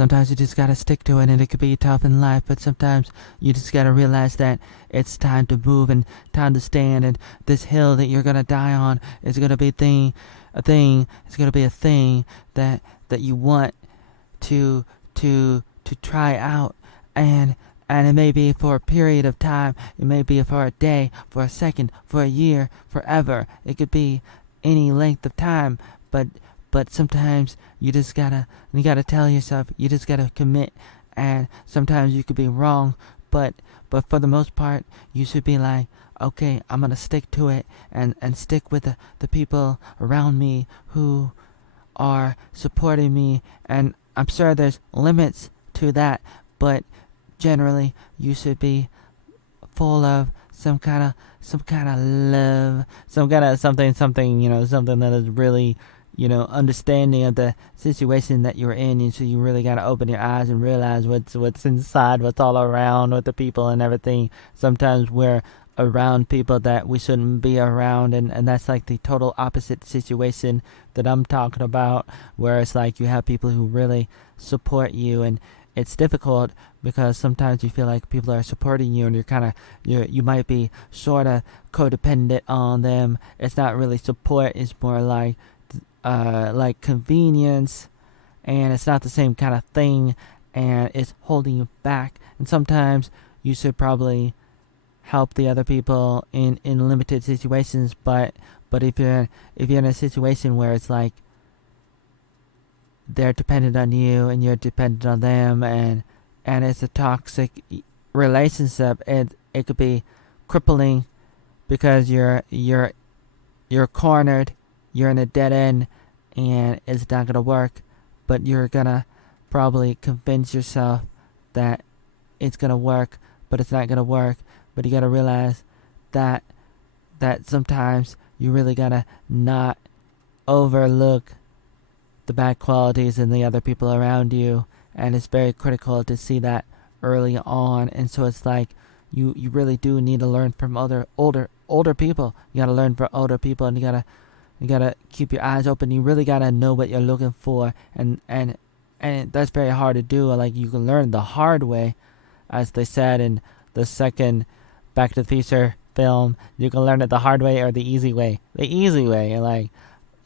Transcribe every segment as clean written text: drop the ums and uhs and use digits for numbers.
Sometimes you just gotta stick to it, and it could be tough in life, but sometimes you just gotta realize that it's time to move and time to stand, and this hill that you're gonna die on is gonna be it's gonna be a thing that you want to try out, and it may be for a period of time, it may be for a day, for a second, for a year, forever. It could be any length of time, but sometimes you gotta tell yourself, you just gotta commit, and sometimes you could be wrong, but for the most part you should be like, okay, I'm gonna stick to it, and stick with the people around me who are supporting me, and I'm sure there's limits to that, but generally you should be full of some kind of love, some kind of something, something that is really, understanding of the situation that you're in. And so you really gotta open your eyes and realize what's inside, what's all around with the people and everything. Sometimes we're around people that we shouldn't be around, and that's like the total opposite situation that I'm talking about, where it's like you have people who really support you, and it's difficult because sometimes you feel like people are supporting you, and you might be sort of codependent on them. It's not really support, it's more like convenience, and it's not the same kind of thing, and it's holding you back. And sometimes you should probably help the other people in limited situations, but if you're in a situation where it's like they're dependent on you and you're dependent on them, and it's a toxic relationship, it could be crippling, because you're cornered, you're in a dead end, and it's not gonna work. But you're gonna probably convince yourself that it's gonna work, but it's not gonna work. But you gotta realize that sometimes you really gotta not overlook the bad qualities in the other people around you, and it's very critical to see that early on. And so it's like you really do need to learn from older people. You gotta learn from older people, and you gotta keep your eyes open. You really gotta know what you're looking for, and that's very hard to do. Like, you can learn the hard way, as they said in the second Back to the Future film. You can learn it the hard way or the easy way. The easy way, like,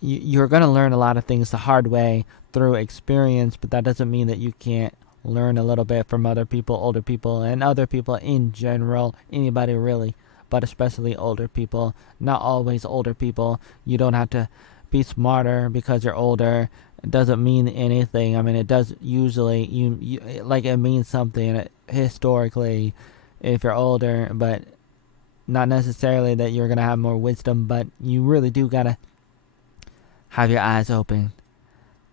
you're gonna learn a lot of things the hard way through experience, but that doesn't mean that you can't learn a little bit from other people, older people, and other people in general, anybody really, but especially older people. Not always older people. You don't have to be smarter because you're older. It doesn't mean anything. I mean, it does usually, you like, it means something historically if you're older, but not necessarily that you're gonna have more wisdom. But you really do gotta have your eyes open.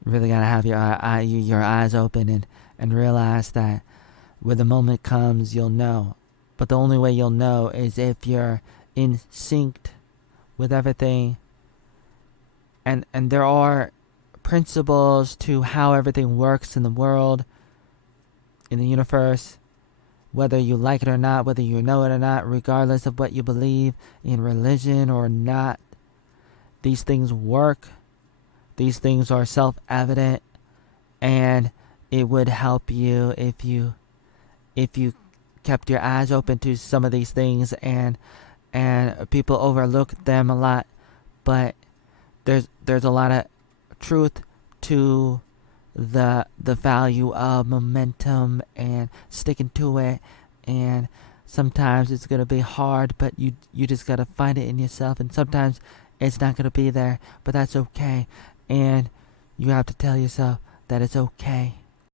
You really gotta have your eyes open, and realize that when the moment comes, you'll know. But the only way you'll know is if you're in sync with everything. And there are principles to how everything works in the world, in the universe, whether you like it or not, whether you know it or not, regardless of what you believe in religion or not. These things work. These things are self-evident, and it would help you if you kept your eyes open to some of these things, and people overlook them a lot, but there's a lot of truth to the value of momentum and sticking to it. And sometimes it's gonna be hard, but you just gotta find it in yourself, and sometimes it's not gonna be there, but that's okay. And you have to tell yourself that it's okay.